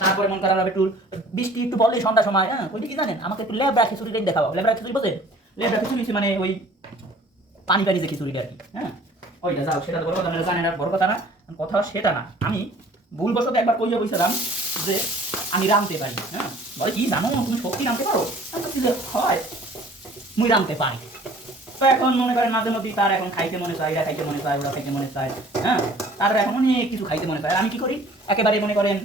তারপরে মন করার একটু বৃষ্টি একটু বললেই সন্ধ্যার সময়, হ্যাঁ ওইটা কি জানেন, আমাকে একটু লেবড়া খিচুড়ি দেখাবো। লেবড়া খিচুড়ি বোঝেন? লেবড়া খিচুড়ি মানে ওই পানি পানি যে খিচুড়িটা আর কি, হ্যাঁ ওইটা যাও, সেটা তো বড় কথা না, জানেন আর বড় কথা না, কথা সেটা না। আমি ভুলবশত একবার কইয়া বলছিলাম যে আমি রাঁধতে পারি, হ্যাঁ বলে কি জানো তুমি সত্যি রাঁধতে পারো? আমি বলছি যে হয় মুই রাঁধতে পারি। তো এখন মনে করেন মাঝে মধ্যেই তার এখন খাইতে মনে চায়, এরা খাইতে মনে চায়, ওরা খাইতে মনে চায়, হ্যাঁ তার এখন অনেক কিছু খাইতে মনে চায়। আমি কি করি, একেবারে মনে করেন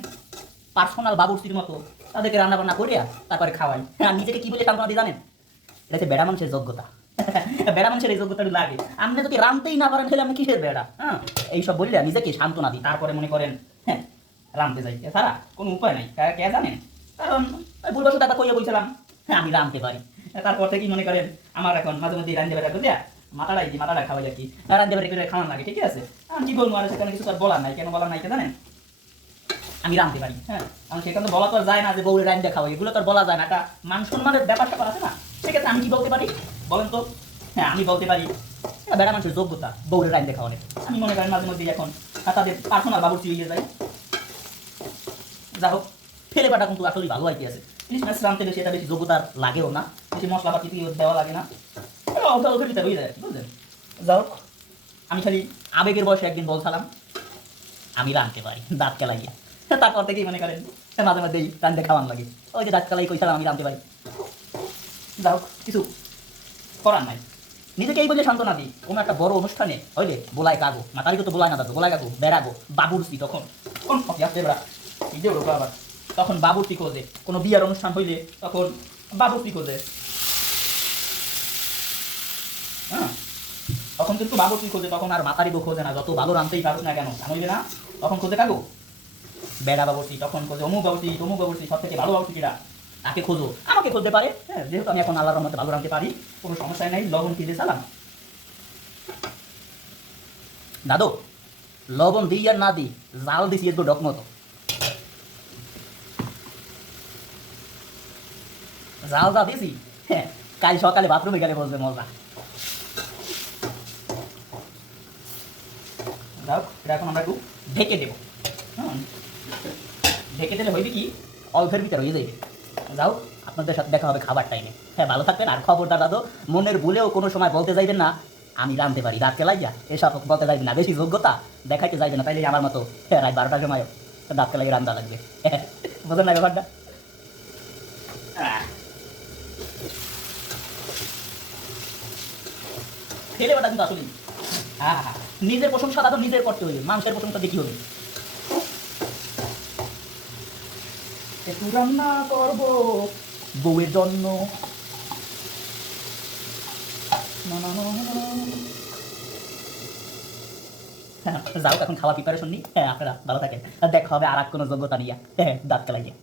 পার্সোনাল বাবুর্চির মতো তাদেরকে রান্না বান্না করিয়া তারপরে খাওয়াই। হ্যাঁ নিজেকে কি বলে সান্ত্বনা দিই জানেন? এটা হচ্ছে বেড়া মানুষের যোগ্যতা। বেড়া মানুষের এই যোগ্যতাটা লাগে। আপনি যদি রাঁধতেই না পারেন তাহলে আপনি কিসের বেড়া? হ্যাঁ এইসব বললে নিজেকে সান্ত্বনা দিই, তারপরে মনে করেন হ্যাঁ রাঁধতে যাই, এছাড়া কোনো উপায় নাই। কে জানেন? কারণ ভুলবশত একটা কইয়া বলছিলাম হ্যাঁ আমি রাঁধতে পারি, তারপর থেকেই মনে করেন আমার এখন মাঝে মধ্যে রাঁধতে বেড়া করে মাথাটা খাওয়াই আর কি, রাঁধতে বেড়া করে খাওয়ান লাগে, ঠিক আছে? আমি কি বলবো, আর সেখানে কিছু তো আর বলার নাই। কেন বলার নাই কে জানেন? আমি রাঁধতে পারি, হ্যাঁ কারণ সেখানে বলা তো যায় না যে বউরে রাঁধতে খাওয়াই, এগুলো তো আর বলা যায় না, একটা মান সম্মানের ব্যাপারটা আছে না। সেক্ষেত্রে আমি কি বলতে পারি বলেন তো? হ্যাঁ আমি বলতে পারি বেড়া মানুষের যোগ্যতা বউরে রাঁধতে খাওয়ালে। আমি মনে করেন মাঝে মধ্যে এখন তাদের পার্সোনাল বাবুর্চি হয়ে যায়। যা হোক ফেলে পাটা কিন্তু আসলেই ভালো আইতে আছে। ইলিশ মাছ রাঁধতে বেশি এটা বেশি যোগ্যতার লাগেও না, বেশি মশলাপাতি দেওয়া লাগে না, অল্প অল্পের ভিতরে হয়ে যায় বুঝলেন। যা হোক আমি খালি আবেগের বয়সে একদিন বলছিলাম আমি রাঁধতে পারি দাঁত কেলাইয়া, তারপর থেকেই মনে করেন মাঝে মধ্যেই রাঁধতে খাওয়ান লাগে। ওই যে দাঁত কেলাই কইছিলাম আমি রাঁধতে পারি। যা হোক কিছু করার নাই, নিজেকে এই বলে সান্ত্বনা দিই। কোনো একটা বড় অনুষ্ঠানে হইলে বোলাই কাগো, মাতারি তো বোলাই না দাদু, বোলাই কাগো বেড়াগো বাবুর্চি, তখন কোন আসবে বেড়া নিজে ওরকম আবার তখন বাবুর্চি খোঁজে। কোনো বিয়ার অনুষ্ঠান হইলে তখন বাবুর্চি খোঁজে, হ্যাঁ তখন কিন্তু বাবুর্চি খোঁজে, তখন আর মাতারি বউ খোঁজে না, যত ভালো রাঁধতেই পারুক না কেন জানইবে না, তখন খোঁজে কাগো বেড়া বাবুর্চি, তখন খোঁজে অমুক বাবুর্চি তমুক বাবুর্চি, সব থেকে ভালো বাবুর্চি কিরা তাকে খোঁজো। আমাকে খুঁজতে পারে, হ্যাঁ যেহেতু আমি এখন আল্লাহর রহমতে ভালো রাঁধতে পারি, কোনো সমস্যা নাই। লবণ কি দিয়ে চালাম দাদু, লবণ দিই আর না দিই জাল দিছি একটু ডক মতো, জাল যা দিছি হ্যাঁ কাল সকালে বাথরুমে গেলে বসবে মজা। যাও এটা এখন আমরা একটু ঢেকে দেবো, হ্যাঁ ঢেকে দিলে হইবে কি অল্পের ভিতরে হয়ে যাইবে। যাও আপনাদের সাথে দেখা হবে খাবার টাইমে। হ্যাঁ ভালো থাকবেন, আর খবরদার দাদু মনের ভুলেও কোনো সময় বলতে যাইবেন না আমি রাঁধতে পারি দাঁত কেলাইয়া, এসব বলতে যাইবেন না, বেশি যোগ্যতা দেখাইতে যাইবেন না, তাইলে আমার মতো হ্যাঁ রাত 12টার সময় দাঁত কেলাই রান্না লাগবে। বোঝেন না ব্যাপারটা? ফেলে ওটা কিন্তু আসলে হ্যাঁ হ্যাঁ নিজের প্রশংসা দাদু নিজের করতে হইবে, মানুষের প্রশংসা দেখি হবে। একটু রান্না করবো বউয়ের জন্য, যাও এখন খাওয়া প্রিপারেশন নিই। হ্যাঁ আপনারা ভালো থাকেন, দেখা হবে আর এক কোনো যোগ্যতা নিয়ে। হ্যাঁ দাঁত কেলাইয়া।